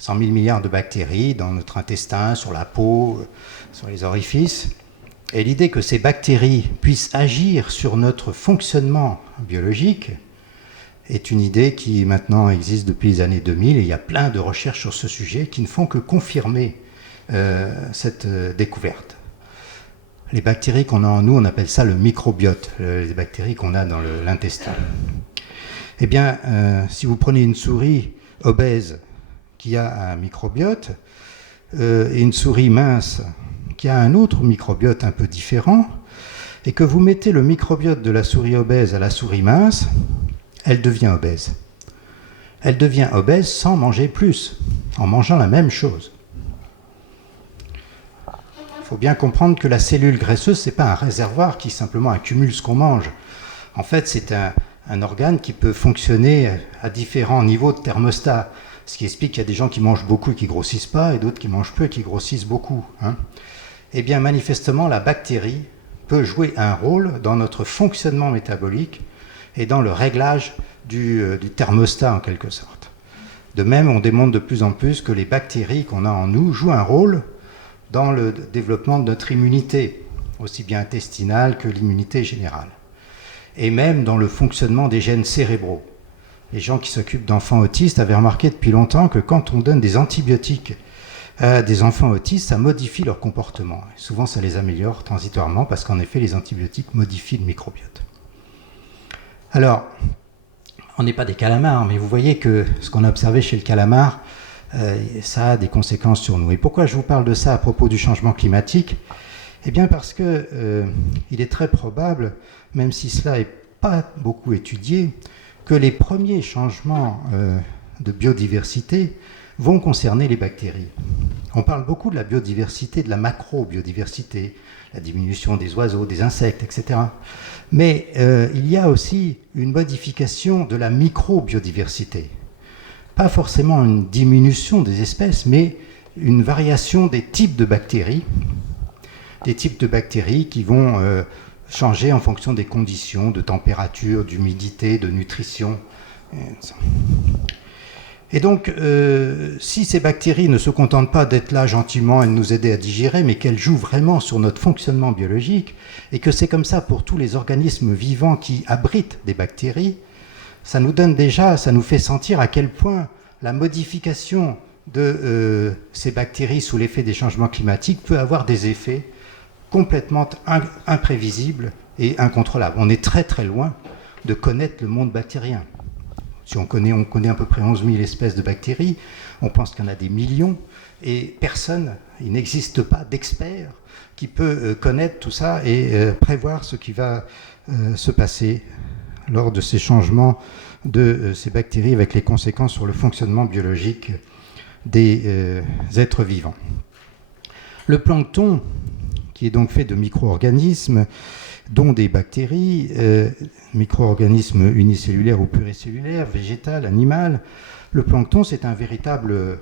100 000 milliards de bactéries dans notre intestin, sur la peau, sur les orifices. Et l'idée que ces bactéries puissent agir sur notre fonctionnement biologique est une idée qui maintenant existe depuis les années 2000, et il y a plein de recherches sur ce sujet qui ne font que confirmer cette découverte. Les bactéries qu'on a en nous, on appelle ça le microbiote, les bactéries qu'on a dans l'intestin. Eh bien, si vous prenez une souris obèse qui a un microbiote et une souris mince qui a un autre microbiote un peu différent, et que vous mettez le microbiote de la souris obèse à la souris mince, elle devient obèse. Elle devient obèse sans manger plus, en mangeant la même chose. Il faut bien comprendre que la cellule graisseuse, ce n'est pas un réservoir qui simplement accumule ce qu'on mange. En fait, c'est un organe qui peut fonctionner à différents niveaux de thermostat, ce qui explique qu'il y a des gens qui mangent beaucoup et qui ne grossissent pas, et d'autres qui mangent peu et qui grossissent beaucoup. Eh bien, manifestement, la bactérie peut jouer un rôle dans notre fonctionnement métabolique et dans le réglage du thermostat, en quelque sorte. De même, on démontre de plus en plus que les bactéries qu'on a en nous jouent un rôle dans le développement de notre immunité, aussi bien intestinale que l'immunité générale, et même dans le fonctionnement des gènes cérébraux. Les gens qui s'occupent d'enfants autistes avaient remarqué depuis longtemps que quand on donne des antibiotiques à des enfants autistes, ça modifie leur comportement. Et souvent, ça les améliore transitoirement parce qu'en effet, les antibiotiques modifient le microbiote. Alors, on n'est pas des calamars, mais vous voyez que ce qu'on a observé chez le calamar, ça a des conséquences sur nous. Et pourquoi je vous parle de ça à propos du changement climatique ? Eh bien parce que il est très probable, même si cela n'est pas beaucoup étudié, que les premiers changements de biodiversité vont concerner les bactéries. On parle beaucoup de la biodiversité, de la macro-biodiversité, la diminution des oiseaux, des insectes, etc. Mais il y a aussi une modification de la micro-biodiversité. Pas forcément une diminution des espèces, mais une variation des types de bactéries qui vont changer en fonction des conditions de température, d'humidité, de nutrition. Et donc, si ces bactéries ne se contentent pas d'être là gentiment et de nous aider à digérer, mais qu'elles jouent vraiment sur notre fonctionnement biologique, et que c'est comme ça pour tous les organismes vivants qui abritent des bactéries, ça nous fait sentir à quel point la modification de ces bactéries sous l'effet des changements climatiques peut avoir des effets complètement imprévisibles et incontrôlables. On est très très loin de connaître le monde bactérien. Si on connaît à peu près 11 000 espèces de bactéries, on pense qu'il y en a des millions, et il n'existe pas d'expert qui peut connaître tout ça et prévoir ce qui va se passer lors de ces changements de ces bactéries avec les conséquences sur le fonctionnement biologique des êtres vivants. Le plancton, qui est donc fait de micro-organismes, dont des bactéries, micro-organismes unicellulaires ou pluricellulaires, végétales, animales. Le plancton, c'est un véritable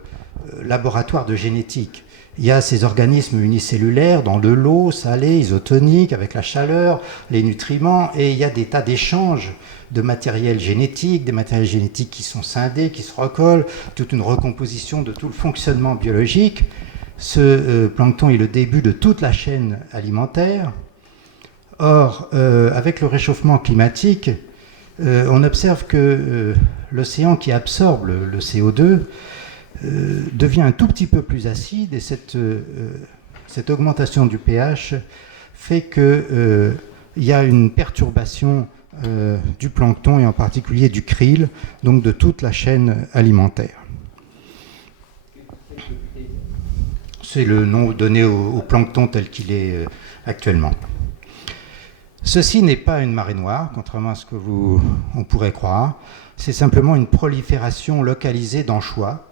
laboratoire de génétique. Il y a ces organismes unicellulaires dans de l'eau salée, isotonique, avec la chaleur, les nutriments, et il y a des tas d'échanges de matériel génétique, des matériels génétiques qui sont scindés, qui se recollent, toute une recomposition de tout le fonctionnement biologique. Ce plancton est le début de toute la chaîne alimentaire. Or, avec le réchauffement climatique, on observe que l'océan qui absorbe le CO2 devient un tout petit peu plus acide, et cette augmentation du pH fait qu'il y a une perturbation du plancton et en particulier du krill, donc de toute la chaîne alimentaire. C'est le nom donné au plancton tel qu'il est actuellement. Ceci n'est pas une marée noire, contrairement à ce que on pourrait croire. C'est simplement une prolifération localisée d'anchois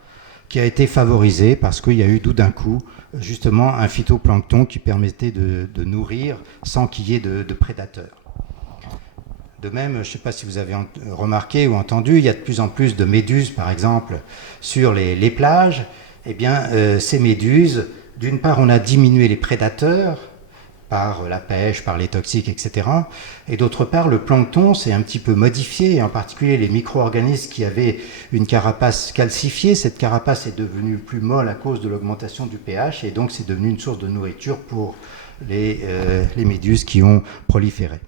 qui a été favorisée parce qu'il y a eu tout d'un coup justement un phytoplancton qui permettait de nourrir sans qu'il y ait de prédateurs. De même, je ne sais pas si vous avez remarqué ou entendu, il y a de plus en plus de méduses, par exemple, sur les plages. Eh bien, ces méduses, d'une part, on a diminué les prédateurs, par la pêche, par les toxiques, etc. Et d'autre part, le plancton s'est un petit peu modifié, et en particulier les micro-organismes qui avaient une carapace calcifiée. Cette carapace est devenue plus molle à cause de l'augmentation du pH, et donc c'est devenu une source de nourriture pour les méduses qui ont proliféré.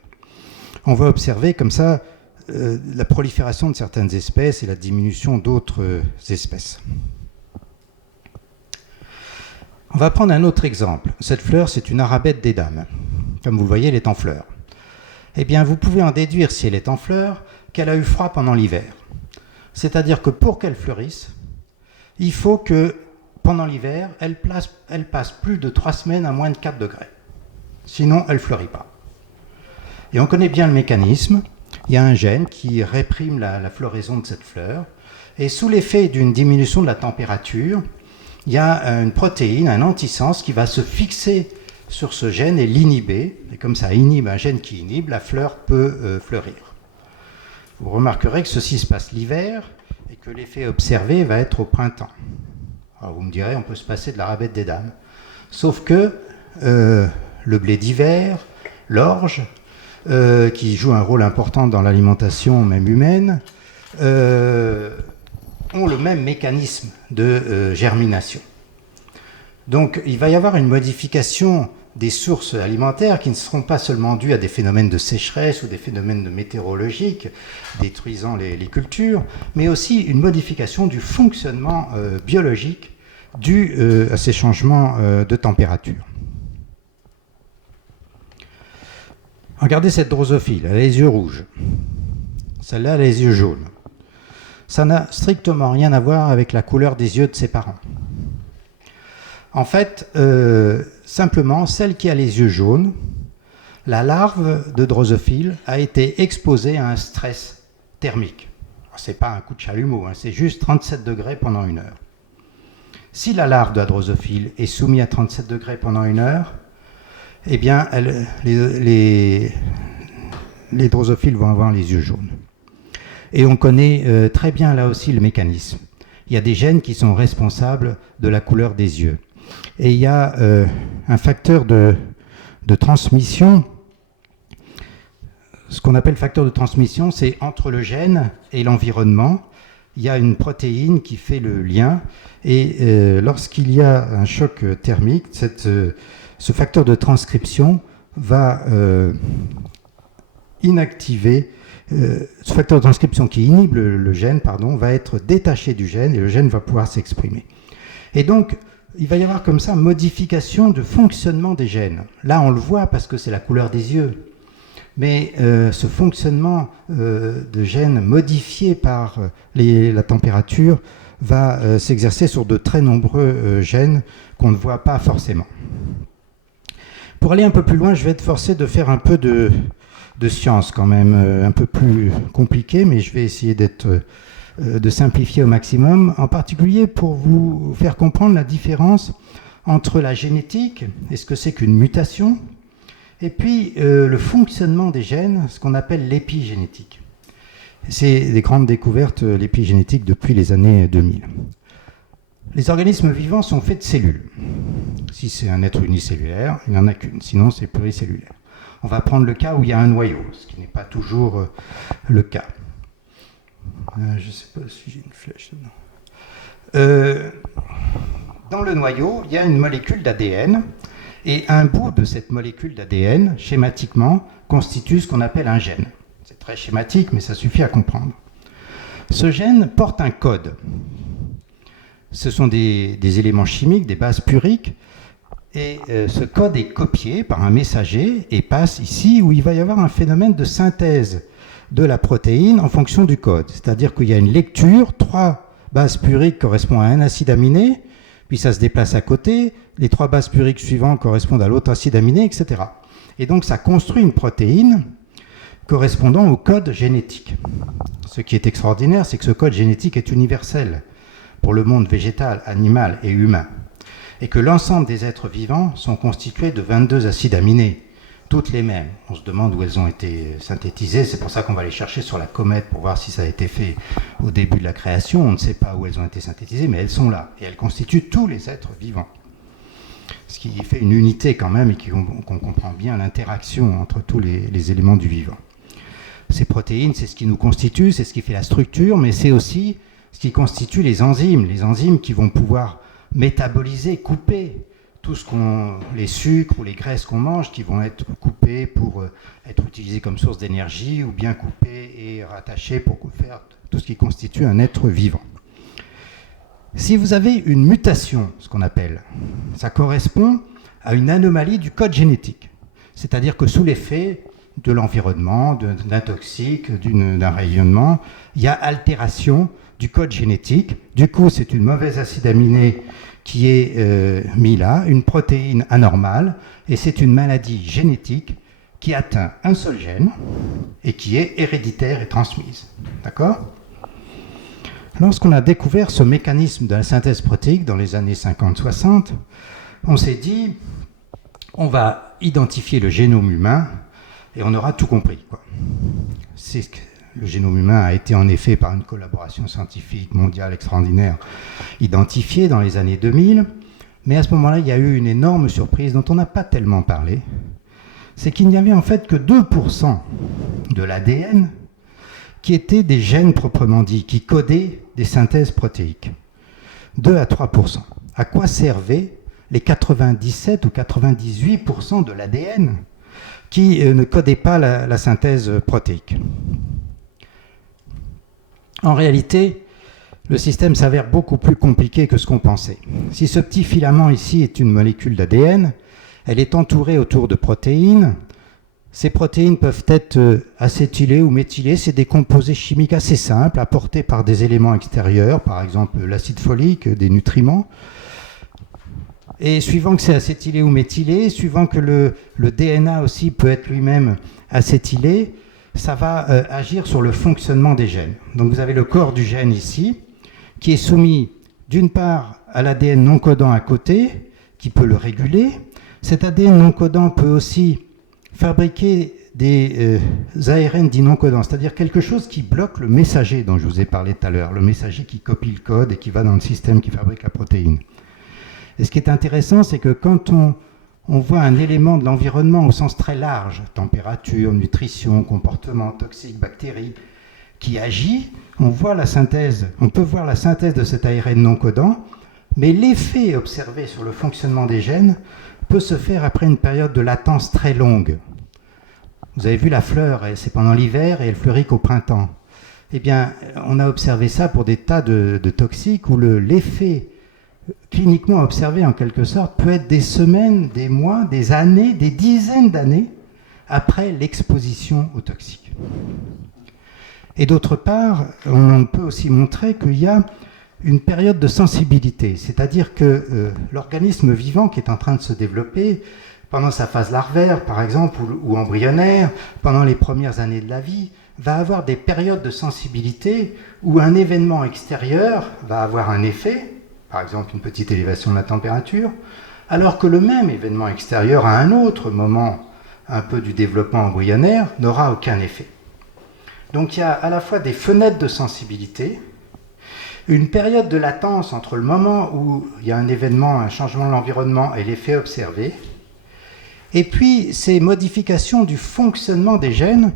On va observer comme ça la prolifération de certaines espèces et la diminution d'autres espèces. On va prendre un autre exemple. Cette fleur, c'est une arabette des dames. Comme vous le voyez, elle est en fleur. Eh bien, vous pouvez en déduire, si elle est en fleur, qu'elle a eu froid pendant l'hiver. C'est-à-dire que pour qu'elle fleurisse, il faut que, pendant l'hiver, elle passe plus de 3 semaines à moins de 4 degrés. Sinon, elle ne fleurit pas. Et on connaît bien le mécanisme. Il y a un gène qui réprime la floraison de cette fleur. Et sous l'effet d'une diminution de la température, il y a une protéine, un antisens, qui va se fixer sur ce gène et l'inhiber. Et comme ça inhibe un gène qui inhibe, la fleur peut fleurir. Vous remarquerez que ceci se passe l'hiver et que l'effet observé va être au printemps. Alors vous me direz, on peut se passer de l'arabette des dames. Sauf que le blé d'hiver, l'orge, qui joue un rôle important dans l'alimentation même humaine, ont le même mécanisme de germination. Donc il va y avoir une modification des sources alimentaires qui ne seront pas seulement dues à des phénomènes de sécheresse ou des phénomènes météorologiques détruisant les cultures, mais aussi une modification du fonctionnement biologique dû à ces changements de température. Regardez cette drosophile, elle a les yeux rouges. Celle-là, elle a les yeux jaunes. Ça n'a strictement rien à voir avec la couleur des yeux de ses parents. En fait, simplement, celle qui a les yeux jaunes, la larve de drosophile a été exposée à un stress thermique. Ce n'est pas un coup de chalumeau, c'est juste 37 degrés pendant 1 heure. Si la larve de la drosophile est soumise à 37 degrés pendant 1 heure, eh bien, les drosophiles vont avoir les yeux jaunes. Et on connaît très bien là aussi le mécanisme. Il y a des gènes qui sont responsables de la couleur des yeux. Et il y a un facteur de transmission. Ce qu'on appelle facteur de transmission, c'est entre le gène et l'environnement. Il y a une protéine qui fait le lien. Et lorsqu'il y a un choc thermique, ce facteur de transcription va inactiver. Ce facteur de transcription qui inhibe le gène va être détaché du gène et le gène va pouvoir s'exprimer. Et donc, il va y avoir comme ça modification de fonctionnement des gènes. Là, on le voit parce que c'est la couleur des yeux. Mais ce fonctionnement de gènes modifié par la température va s'exercer sur de très nombreux gènes qu'on ne voit pas forcément. Pour aller un peu plus loin, je vais être forcé de faire un peu de science quand même, un peu plus compliqué, mais je vais essayer de simplifier au maximum, en particulier pour vous faire comprendre la différence entre la génétique et ce que c'est qu'une mutation, et puis le fonctionnement des gènes, ce qu'on appelle l'épigénétique. C'est des grandes découvertes, l'épigénétique, depuis les années 2000. Les organismes vivants sont faits de cellules. Si c'est un être unicellulaire, il n'y en a qu'une, sinon c'est pluricellulaire. On va prendre le cas où il y a un noyau, ce qui n'est pas toujours le cas. Je ne sais pas si j'ai une flèche. Dans le noyau, il y a une molécule d'ADN, et un bout de cette molécule d'ADN, schématiquement, constitue ce qu'on appelle un gène. C'est très schématique, mais ça suffit à comprendre. Ce gène porte un code. Ce sont des éléments chimiques, des bases puriques, et ce code est copié par un messager et passe ici où il va y avoir un phénomène de synthèse de la protéine en fonction du code. C'est-à-dire qu'il y a une lecture, 3 bases puriques correspondent à un acide aminé, puis ça se déplace à côté, les 3 bases puriques suivantes correspondent à l'autre acide aminé, etc. Et donc ça construit une protéine correspondant au code génétique. Ce qui est extraordinaire, c'est que ce code génétique est universel pour le monde végétal, animal et humain, et que l'ensemble des êtres vivants sont constitués de 22 acides aminés, toutes les mêmes. On se demande où elles ont été synthétisées, c'est pour ça qu'on va les chercher sur la comète pour voir si ça a été fait au début de la création. On ne sait pas où elles ont été synthétisées, mais elles sont là, et elles constituent tous les êtres vivants. ce qui fait une unité quand même et qu'on comprend bien l'interaction entre tous les éléments du vivant. Ces protéines, c'est ce qui nous constitue, c'est ce qui fait la structure, mais c'est aussi ce qui constitue les enzymes qui vont pouvoir métaboliser, couper les sucres ou les graisses qu'on mange, qui vont être coupés pour être utilisés comme source d'énergie, ou bien coupés et rattachés pour faire tout ce qui constitue un être vivant. Si vous avez une mutation, ce qu'on appelle, ça correspond à une anomalie du code génétique. C'est-à-dire que sous l'effet de l'environnement, d'un toxique, d'un rayonnement, il y a altération du code génétique. Du coup, c'est une mauvaise acide aminé qui est mis là, une protéine anormale, et c'est une maladie génétique qui atteint un seul gène et qui est héréditaire et transmise. D'accord ? Lorsqu'on a découvert ce mécanisme de la synthèse protéique dans les années 50-60, on s'est dit, on va identifier le génome humain et on aura tout compris, quoi. Le génome humain a été en effet, par une collaboration scientifique mondiale extraordinaire, identifié dans les années 2000, mais à ce moment-là, il y a eu une énorme surprise dont on n'a pas tellement parlé, c'est qu'il n'y avait en fait que 2% de l'ADN qui étaient des gènes proprement dits, qui codaient des synthèses protéiques. 2 à 3%. À quoi servaient les 97 ou 98% de l'ADN qui ne codaient pas la synthèse protéique? En réalité, le système s'avère beaucoup plus compliqué que ce qu'on pensait. Si ce petit filament ici est une molécule d'ADN, elle est entourée autour de protéines. Ces protéines peuvent être acétylées ou méthylées. C'est des composés chimiques assez simples, apportés par des éléments extérieurs, par exemple l'acide folique, des nutriments. Et suivant que c'est acétylé ou méthylé, suivant que le DNA aussi peut être lui-même acétylé, ça va agir sur le fonctionnement des gènes. Donc vous avez le corps du gène ici, qui est soumis d'une part à l'ADN non codant à côté, qui peut le réguler. Cet ADN non codant peut aussi fabriquer des ARN dits non codants, c'est-à-dire quelque chose qui bloque le messager dont je vous ai parlé tout à l'heure, le messager qui copie le code et qui va dans le système qui fabrique la protéine. Et ce qui est intéressant, c'est que quand on voit un élément de l'environnement au sens très large, température, nutrition, comportement, toxique, bactéries, qui agit, on peut voir la synthèse de cet ARN non codant, mais l'effet observé sur le fonctionnement des gènes peut se faire après une période de latence très longue. Vous avez vu la fleur, c'est pendant l'hiver et elle fleurit qu'au printemps. Eh bien, on a observé ça pour des tas de toxiques où l'effet cliniquement observé en quelque sorte peut être des semaines, des mois, des années, des dizaines d'années après l'exposition aux toxiques. Et d'autre part, on peut aussi montrer qu'il y a une période de sensibilité, c'est-à-dire que l'organisme vivant qui est en train de se développer pendant sa phase larvaire, par exemple, ou embryonnaire, pendant les premières années de la vie, va avoir des périodes de sensibilité où un événement extérieur va avoir un effet, par exemple une petite élévation de la température, alors que le même événement extérieur à un autre moment un peu du développement embryonnaire n'aura aucun effet. Donc il y a à la fois des fenêtres de sensibilité, une période de latence entre le moment où il y a un événement, un changement de l'environnement et l'effet observé, et puis ces modifications du fonctionnement des gènes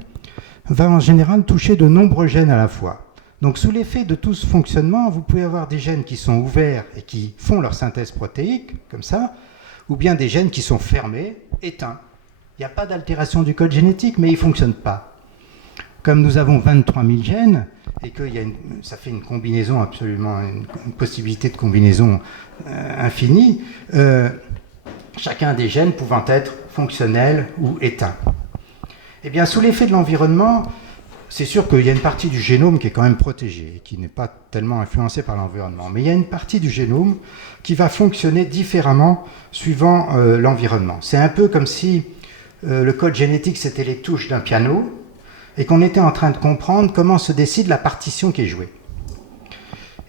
vont en général toucher de nombreux gènes à la fois. Donc sous l'effet de tout ce fonctionnement, vous pouvez avoir des gènes qui sont ouverts et qui font leur synthèse protéique, comme ça, ou bien des gènes qui sont fermés, éteints. Il n'y a pas d'altération du code génétique, mais ils ne fonctionnent pas. Comme nous avons 23 000 gènes, et que ça fait une combinaison absolument, une possibilité de combinaison infinie, chacun des gènes pouvant être fonctionnel ou éteint. Eh bien, sous l'effet de l'environnement, c'est sûr qu'il y a une partie du génome qui est quand même protégée, qui n'est pas tellement influencée par l'environnement, mais il y a une partie du génome qui va fonctionner différemment suivant l'environnement. C'est un peu comme si le code génétique, c'était les touches d'un piano, et qu'on était en train de comprendre comment se décide la partition qui est jouée.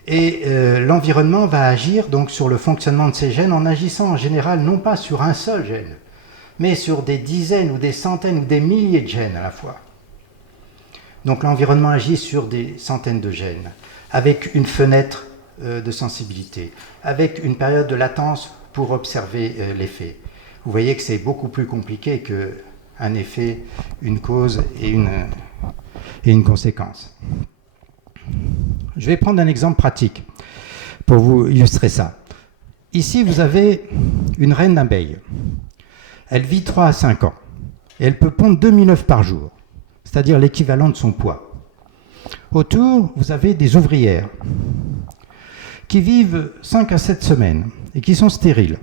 Et l'environnement va agir donc sur le fonctionnement de ces gènes en agissant en général non pas sur un seul gène, mais sur des dizaines ou des centaines ou des milliers de gènes à la fois. Donc l'environnement agit sur des centaines de gènes, avec une fenêtre de sensibilité, avec une période de latence pour observer l'effet. Vous voyez que c'est beaucoup plus compliqué qu'un effet, une cause et une conséquence. Je vais prendre un exemple pratique pour vous illustrer ça. Ici, vous avez une reine d'abeille. Elle vit 3 à 5 ans et elle peut pondre 2000 œufs par jour, c'est-à-dire l'équivalent de son poids. Autour, vous avez des ouvrières qui vivent 5 à 7 semaines et qui sont stériles.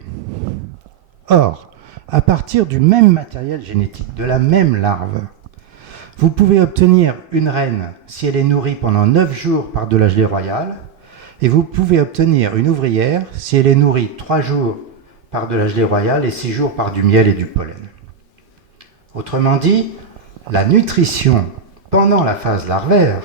Or, à partir du même matériel génétique, de la même larve, vous pouvez obtenir une reine si elle est nourrie pendant 9 jours par de la gelée royale, et vous pouvez obtenir une ouvrière si elle est nourrie 3 jours par de la gelée royale et 6 jours par du miel et du pollen. Autrement dit, la nutrition pendant la phase larvaire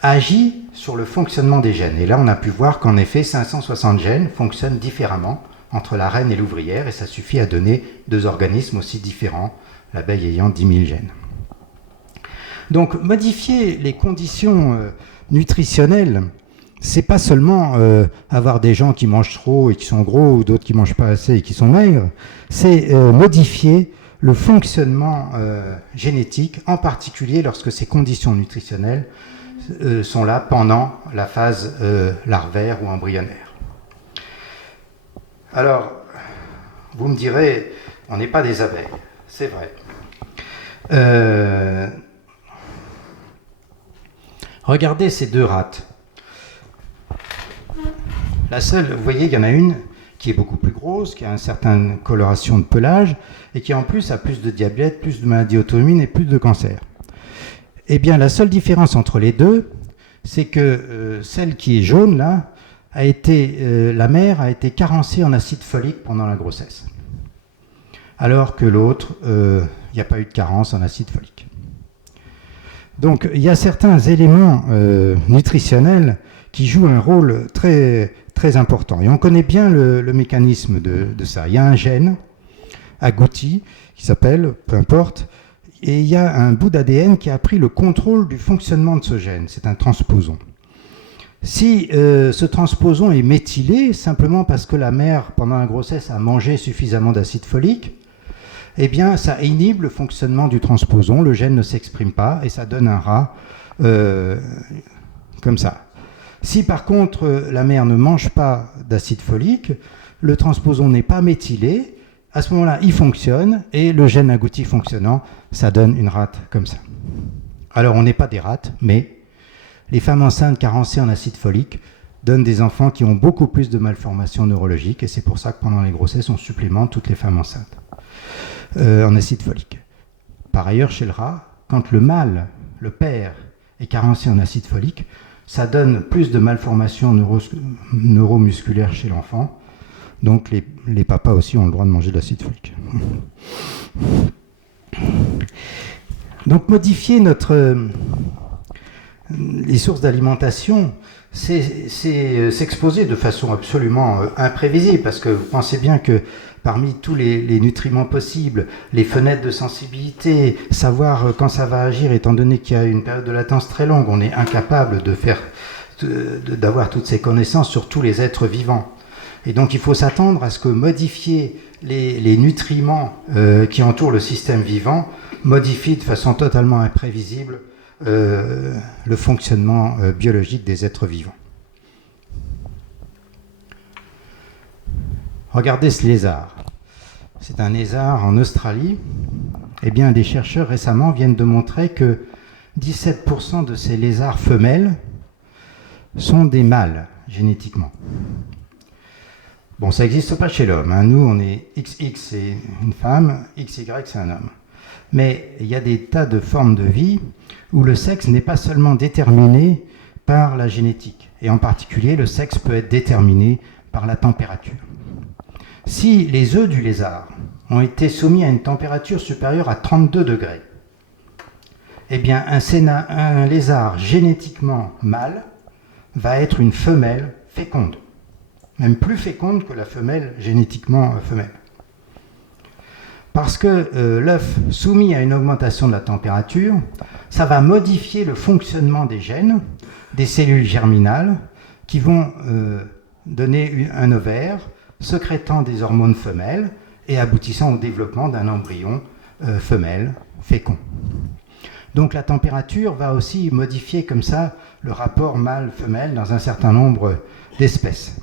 agit sur le fonctionnement des gènes. Et là, on a pu voir qu'en effet, 560 gènes fonctionnent différemment entre la reine et l'ouvrière, et ça suffit à donner 2 organismes aussi différents, l'abeille ayant 10 000 gènes. Donc, modifier les conditions nutritionnelles, c'est pas seulement avoir des gens qui mangent trop et qui sont gros, ou d'autres qui mangent pas assez et qui sont maigres, c'est modifier le fonctionnement génétique, en particulier lorsque ces conditions nutritionnelles sont là pendant la phase larvaire ou embryonnaire. Alors, vous me direz, on n'est pas des abeilles, c'est vrai. Regardez ces 2 rates. La seule, vous voyez, il y en a une qui est beaucoup plus grosse, qui a une certaine coloration de pelage, et qui en plus a plus de diabète, plus de maladies auto-immunes et plus de cancer. Eh bien, la seule différence entre les deux, c'est que celle qui est jaune, là, la mère a été carencée en acide folique pendant la grossesse. Alors que l'autre, il n'y a pas eu de carence en acide folique. Donc, il y a certains éléments nutritionnels qui jouent un rôle très, très important. Et on connaît bien le mécanisme de ça. Il y a un gène agouti qui s'appelle, peu importe, et il y a un bout d'ADN qui a pris le contrôle du fonctionnement de ce gène. C'est un transposon. Si ce transposon est méthylé, simplement parce que la mère, pendant la grossesse, a mangé suffisamment d'acide folique, eh bien, ça inhibe le fonctionnement du transposon, le gène ne s'exprime pas, et ça donne un rat comme ça. Si par contre, la mère ne mange pas d'acide folique, le transposon n'est pas méthylé, à ce moment-là, il fonctionne, et le gène agouti fonctionnant, ça donne une rate comme ça. Alors, on n'est pas des rates, mais les femmes enceintes carencées en acide folique donnent des enfants qui ont beaucoup plus de malformations neurologiques, et c'est pour ça que pendant les grossesses, on supplémente toutes les femmes enceintes en acide folique. Par ailleurs, chez le rat, quand le mâle, le père, est carencé en acide folique, ça donne plus de malformations neuromusculaires chez l'enfant. Donc les papas aussi ont le droit de manger de l'acide folique. Donc modifier les sources d'alimentation, c'est s'exposer de façon absolument imprévisible, parce que vous pensez bien que parmi tous les nutriments possibles, les fenêtres de sensibilité, savoir quand ça va agir, étant donné qu'il y a une période de latence très longue, on est incapable d'avoir toutes ces connaissances sur tous les êtres vivants. Et donc il faut s'attendre à ce que modifier les nutriments qui entourent le système vivant modifie de façon totalement imprévisible le fonctionnement biologique des êtres vivants. Regardez ce lézard. C'est un lézard en Australie. Eh bien, des chercheurs récemment viennent de montrer que 17% de ces lézards femelles sont des mâles génétiquement. Bon, ça n'existe pas chez l'homme. Nous, on est XX, c'est une femme, XY, c'est un homme. Mais il y a des tas de formes de vie où le sexe n'est pas seulement déterminé par la génétique. Et en particulier, le sexe peut être déterminé par la température. Si les œufs du lézard ont été soumis à une température supérieure à 32 degrés, eh bien, un lézard génétiquement mâle va être une femelle féconde, même plus féconde que la femelle génétiquement femelle. Parce que l'œuf soumis à une augmentation de la température, ça va modifier le fonctionnement des gènes, des cellules germinales, qui vont donner un ovaire, sécrétant des hormones femelles et aboutissant au développement d'un embryon femelle fécond. Donc la température va aussi modifier comme ça le rapport mâle-femelle dans un certain nombre d'espèces.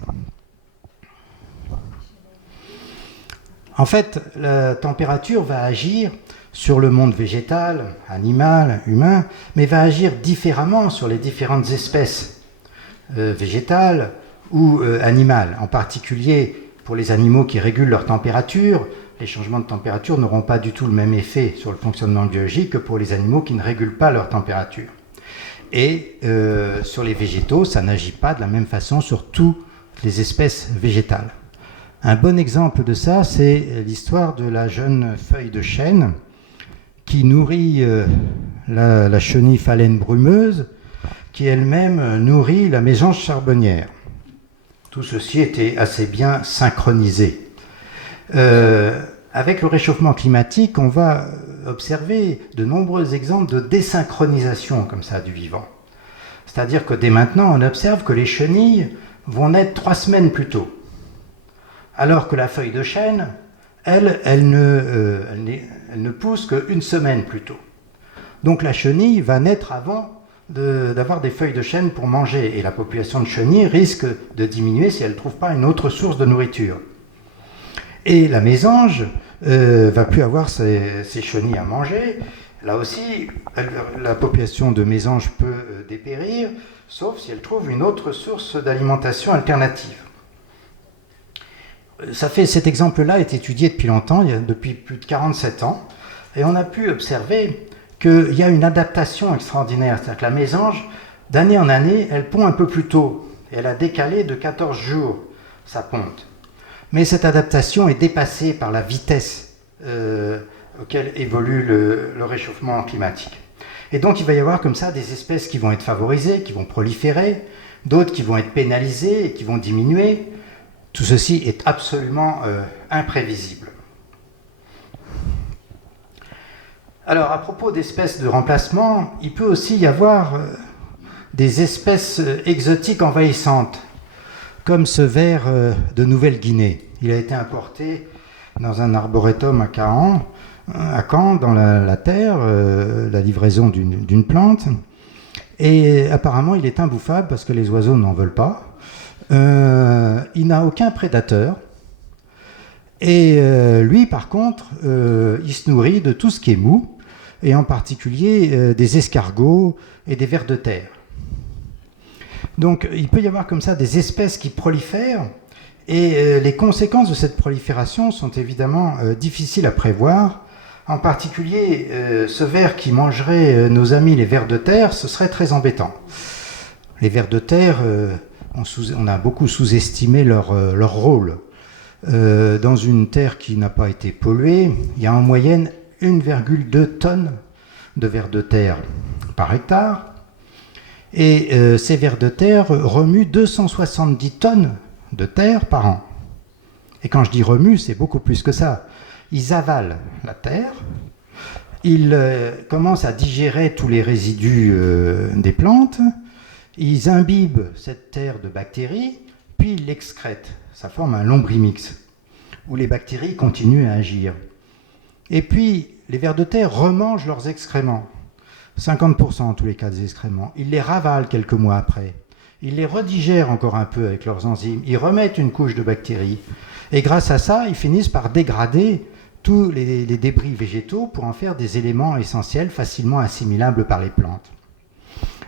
En fait, la température va agir sur le monde végétal, animal, humain, mais va agir différemment sur les différentes espèces végétales ou animales. En particulier, pour les animaux qui régulent leur température, les changements de température n'auront pas du tout le même effet sur le fonctionnement biologique que pour les animaux qui ne régulent pas leur température. Et sur les végétaux, ça n'agit pas de la même façon sur toutes les espèces végétales. Un bon exemple de ça, c'est l'histoire de la jeune feuille de chêne qui nourrit la chenille phalène brumeuse, qui elle-même nourrit la mésange charbonnière. Tout ceci était assez bien synchronisé. Avec le réchauffement climatique, on va observer de nombreux exemples de désynchronisation comme ça du vivant. C'est-à-dire que dès maintenant, on observe que les chenilles vont naître 3 semaines plus tôt. Alors que la feuille de chêne, elle ne pousse qu'une semaine plus tôt. Donc la chenille va naître avant d'avoir des feuilles de chêne pour manger, et la population de chenilles risque de diminuer si elle ne trouve pas une autre source de nourriture. Et la mésange va plus avoir ses chenilles à manger. Là aussi, la population de mésanges peut dépérir, sauf si elle trouve une autre source d'alimentation alternative. Cet exemple-là est étudié depuis longtemps, depuis plus de 47 ans, et on a pu observer qu'il y a une adaptation extraordinaire. C'est-à-dire que la mésange, d'année en année, elle pond un peu plus tôt, et elle a décalé de 14 jours sa ponte. Mais cette adaptation est dépassée par la vitesse auquel évolue le réchauffement climatique. Et donc il va y avoir comme ça des espèces qui vont être favorisées, qui vont proliférer, d'autres qui vont être pénalisées et qui vont diminuer. Tout ceci est absolument imprévisible. Alors, à propos d'espèces de remplacement, il peut aussi y avoir des espèces exotiques envahissantes, comme ce ver de Nouvelle-Guinée. Il a été importé dans un arboretum à Caen, dans la terre, la livraison d'une plante. Et apparemment, il est imbouffable parce que les oiseaux n'en veulent pas. Il n'a aucun prédateur. Et lui, par contre, il se nourrit de tout ce qui est mou, et en particulier des escargots et des vers de terre. Donc, il peut y avoir comme ça des espèces qui prolifèrent, et les conséquences de cette prolifération sont évidemment difficiles à prévoir. En particulier, ce ver qui mangerait nos amis les vers de terre, ce serait très embêtant. Les vers de terre, on a beaucoup sous-estimé leur rôle. Dans une terre qui n'a pas été polluée, il y a en moyenne 1,2 tonnes de vers de terre par hectare. Et ces vers de terre remuent 270 tonnes de terre par an. Et quand je dis remuent, c'est beaucoup plus que ça. Ils avalent la terre, ils commencent à digérer tous les résidus des plantes, ils imbibent cette terre de bactéries, puis ils l'excrètent. Ça forme un lombrimix, où les bactéries continuent à agir. Et puis, les vers de terre remangent leurs excréments, 50% en tous les cas des excréments. Ils les ravalent quelques mois après. Ils les redigèrent encore un peu avec leurs enzymes. Ils remettent une couche de bactéries. Et grâce à ça, ils finissent par dégrader tous les débris végétaux pour en faire des éléments essentiels facilement assimilables par les plantes.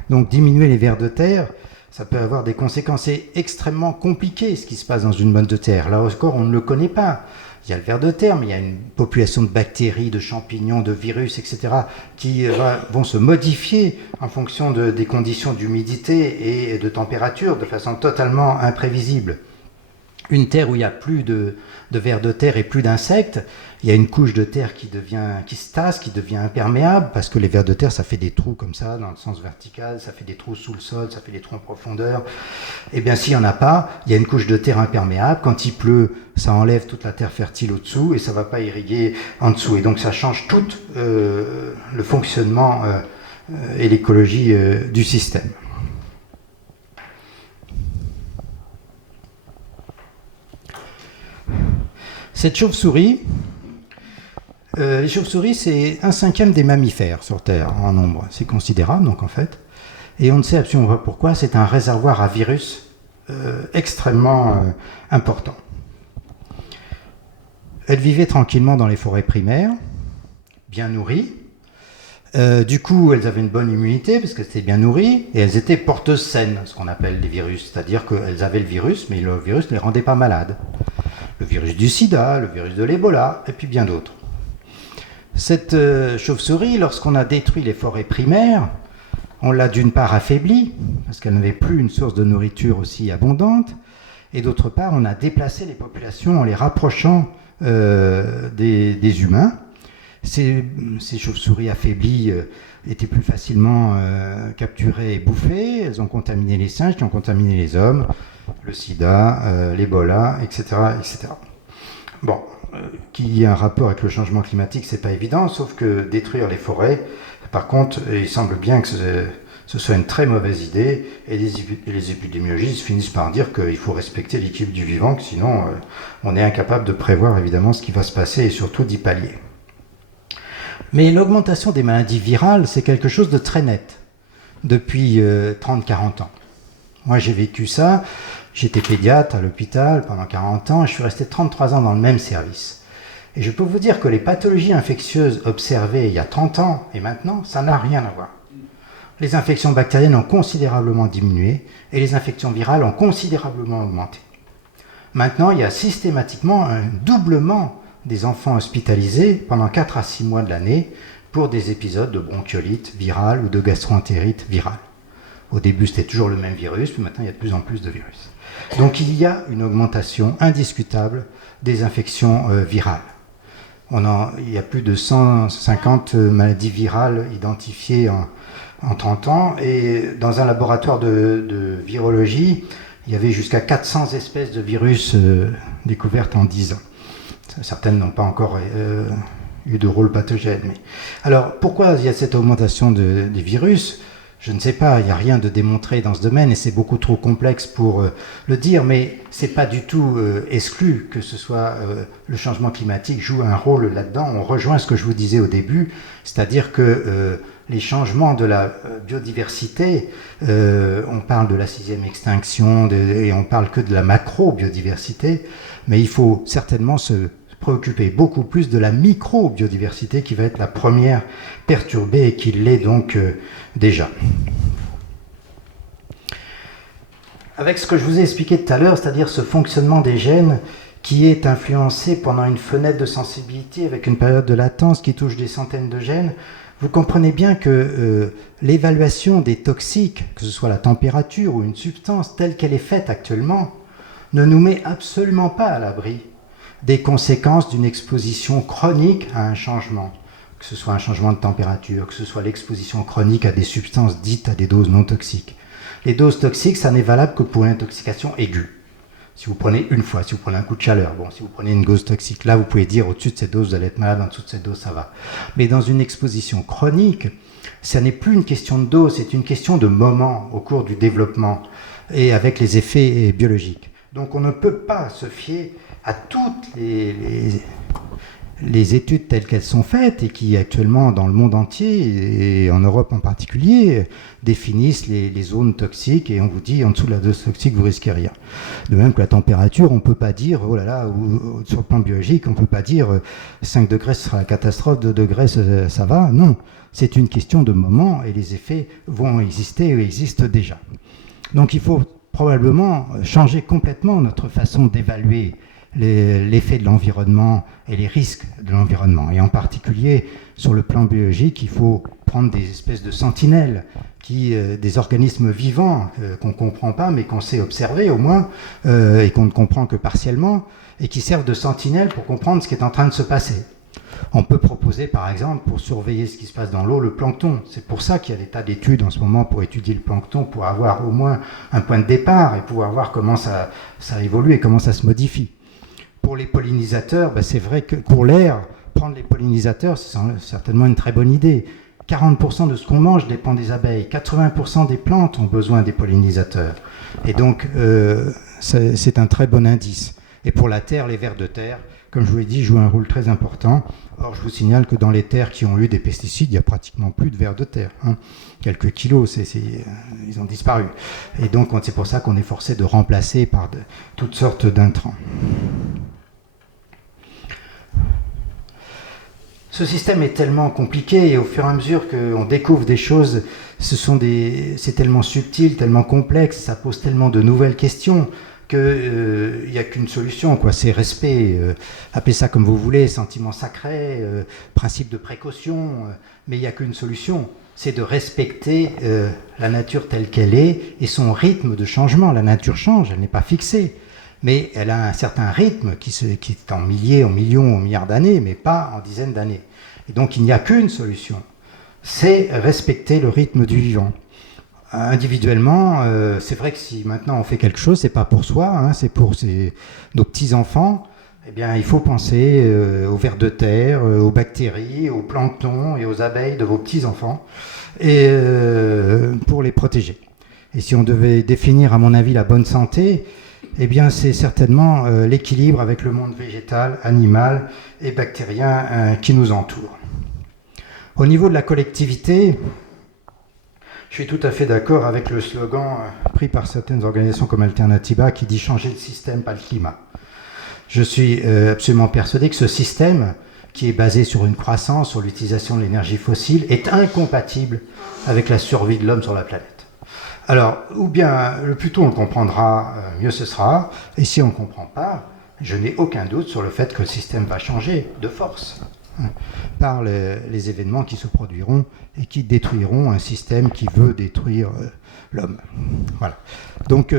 Donc, diminuer les vers de terre, ça peut avoir des conséquences. C'est extrêmement compliqué ce qui se passe dans une motte de terre. Là encore, on ne le connaît pas. Il y a le ver de terre, mais il y a une population de bactéries, de champignons, de virus, etc., qui vont se modifier en fonction des conditions d'humidité et de température de façon totalement imprévisible. Une terre où il n'y a plus de vers de terre et plus d'insectes, il y a une couche de terre qui se tasse, qui devient imperméable, parce que les vers de terre, ça fait des trous comme ça, dans le sens vertical, ça fait des trous sous le sol, ça fait des trous en profondeur. Eh bien, s'il n'y en a pas, il y a une couche de terre imperméable. Quand il pleut, ça enlève toute la terre fertile au-dessous et ça ne va pas irriguer en dessous. Et donc, ça change tout le fonctionnement et l'écologie du système. Cette chauve-souris, les chauves-souris, c'est 1/5 des mammifères sur Terre en nombre. C'est considérable, donc en fait. Et on ne sait absolument pas pourquoi. C'est un réservoir à virus extrêmement important. Elles vivaient tranquillement dans les forêts primaires, bien nourries. Du coup, elles avaient une bonne immunité parce qu'elles étaient bien nourries et elles étaient porteuses saines, ce qu'on appelle les virus. C'est-à-dire qu'elles avaient le virus, mais le virus ne les rendait pas malades. Le virus du sida, le virus de l'Ebola, et puis bien d'autres. Cette chauve-souris, lorsqu'on a détruit les forêts primaires, on l'a d'une part affaiblie, parce qu'elle n'avait plus une source de nourriture aussi abondante, et d'autre part, on a déplacé les populations en les rapprochant des humains. Ces chauves-souris affaiblies étaient plus facilement capturées et bouffées. Elles ont contaminé les singes, qui ont contaminé les hommes, le sida, l'Ebola, etc., etc. Bon, qu'il y ait un rapport avec le changement climatique, c'est pas évident, sauf que détruire les forêts, par contre, il semble bien que ce soit une très mauvaise idée, et les épidémiologistes finissent par dire qu'il faut respecter l'équilibre du vivant, que sinon on est incapable de prévoir évidemment ce qui va se passer et surtout d'y pallier. Mais l'augmentation des maladies virales, c'est quelque chose de très net depuis 30-40 ans. Moi, j'ai vécu ça. J'étais pédiatre à l'hôpital pendant 40 ans et je suis resté 33 ans dans le même service. Et je peux vous dire que les pathologies infectieuses observées il y a 30 ans et maintenant, ça n'a rien à voir. Les infections bactériennes ont considérablement diminué et les infections virales ont considérablement augmenté. Maintenant, il y a systématiquement un doublement des enfants hospitalisés pendant 4 à 6 mois de l'année pour des épisodes de bronchiolite virale ou de gastroentérite virale. Au début, c'était toujours le même virus, puis maintenant, il y a de plus en plus de virus. Donc, il y a une augmentation indiscutable des infections virales. Il y a plus de 150 maladies virales identifiées en 30 ans, et dans un laboratoire de virologie, il y avait jusqu'à 400 espèces de virus découvertes en 10 ans. Certaines n'ont pas encore eu de rôle pathogène. Mais... Alors, pourquoi il y a cette augmentation des virus ? Je ne sais pas, il n'y a rien de démontré dans ce domaine et c'est beaucoup trop complexe pour le dire, mais ce n'est pas du tout exclu que ce soit le changement climatique joue un rôle là-dedans. On rejoint ce que je vous disais au début, c'est-à-dire que les changements de la biodiversité, on parle de la 6e extinction et on parle que de la macro-biodiversité, mais il faut certainement se préoccuper beaucoup plus de la micro-biodiversité qui va être la première perturbée et qui l'est donc déjà. Avec ce que je vous ai expliqué tout à l'heure, c'est-à-dire ce fonctionnement des gènes qui est influencé pendant une fenêtre de sensibilité avec une période de latence qui touche des centaines de gènes, vous comprenez bien que l'évaluation des toxiques, que ce soit la température ou une substance telle qu'elle est faite actuellement, ne nous met absolument pas à l'abri des conséquences d'une exposition chronique à un changement, que ce soit un changement de température, que ce soit l'exposition chronique à des substances dites à des doses non toxiques. Les doses toxiques, ça n'est valable que pour l'intoxication aiguë. Si vous prenez une fois, si vous prenez un coup de chaleur, bon, si vous prenez une dose toxique, là vous pouvez dire au-dessus de cette dose vous allez être malade, en dessous de cette dose ça va. Mais dans une exposition chronique, ça n'est plus une question de dose, c'est une question de moment au cours du développement et avec les effets biologiques. Donc on ne peut pas se fier à toutes les études telles qu'elles sont faites et qui actuellement dans le monde entier et en Europe en particulier définissent les zones toxiques et on vous dit en dessous de la dose toxique vous risquez rien. De même que la température, on ne peut pas dire oh là là, ou sur le plan biologique on ne peut pas dire 5 degrés ce sera la catastrophe, 2 degrés ça va, non. C'est une question de moment et les effets vont exister et existent déjà. Donc il faut probablement changer complètement notre façon d'évaluer l'effet de l'environnement et les risques de l'environnement. Et en particulier, sur le plan biologique, il faut prendre des espèces de sentinelles, des organismes vivants qu'on ne comprend pas, mais qu'on sait observer au moins, et qu'on ne comprend que partiellement, et qui servent de sentinelles pour comprendre ce qui est en train de se passer. On peut proposer, par exemple, pour surveiller ce qui se passe dans l'eau, le plancton. C'est pour ça qu'il y a des tas d'études en ce moment pour étudier le plancton, pour avoir au moins un point de départ et pouvoir voir comment ça évolue et comment ça se modifie. Pour les pollinisateurs, c'est vrai que pour l'air, prendre les pollinisateurs, c'est certainement une très bonne idée. 40% de ce qu'on mange dépend des abeilles. 80% des plantes ont besoin des pollinisateurs. Et donc, c'est un très bon indice. Et pour la terre, les vers de terre, comme je vous l'ai dit, jouent un rôle très important. Or, je vous signale que dans les terres qui ont eu des pesticides, il n'y a pratiquement plus de vers de terre. Quelques kilos, ils ont disparu. Et donc, c'est pour ça qu'on est forcé de remplacer par toutes sortes d'intrants. Ce système est tellement compliqué et au fur et à mesure qu'on découvre des choses, c'est tellement subtil, tellement complexe, ça pose tellement de nouvelles questions qu'il n'y a qu'une solution, quoi. C'est respect, appelez ça comme vous voulez, sentiment sacré, principe de précaution, mais il n'y a qu'une solution, c'est de respecter la nature telle qu'elle est et son rythme de changement. La nature change, elle n'est pas fixée. Mais elle a un certain rythme qui est en milliers, en millions, en milliards d'années, mais pas en dizaines d'années. Et donc il n'y a qu'une solution, c'est respecter le rythme du vivant. Individuellement, c'est vrai que si maintenant on fait quelque chose, c'est pas pour soi, c'est pour nos petits-enfants, eh bien il faut penser aux vers de terre, aux bactéries, aux planctons et aux abeilles de vos petits-enfants, et pour les protéger. Et si on devait définir, à mon avis, la bonne santé, eh bien, c'est certainement l'équilibre avec le monde végétal, animal et bactérien qui nous entoure. Au niveau de la collectivité, je suis tout à fait d'accord avec le slogan pris par certaines organisations comme Alternativa qui dit « changer le système, pas le climat ». Je suis absolument persuadé que ce système, qui est basé sur une croissance, sur l'utilisation de l'énergie fossile, est incompatible avec la survie de l'homme sur la planète. Alors, ou bien, le plus tôt on le comprendra, mieux ce sera. Et si on ne comprend pas, je n'ai aucun doute sur le fait que le système va changer de force par les événements qui se produiront et qui détruiront un système qui veut détruire l'homme. Voilà. Donc,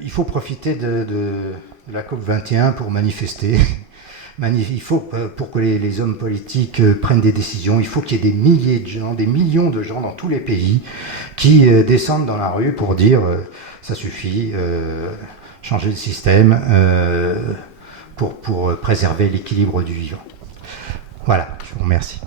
il faut profiter de la COP21 pour manifester. Il faut, pour que les hommes politiques prennent des décisions, il faut qu'il y ait des milliers de gens, des millions de gens dans tous les pays qui descendent dans la rue pour dire ça suffit, changer le système pour préserver l'équilibre du vivant. Voilà, je vous remercie.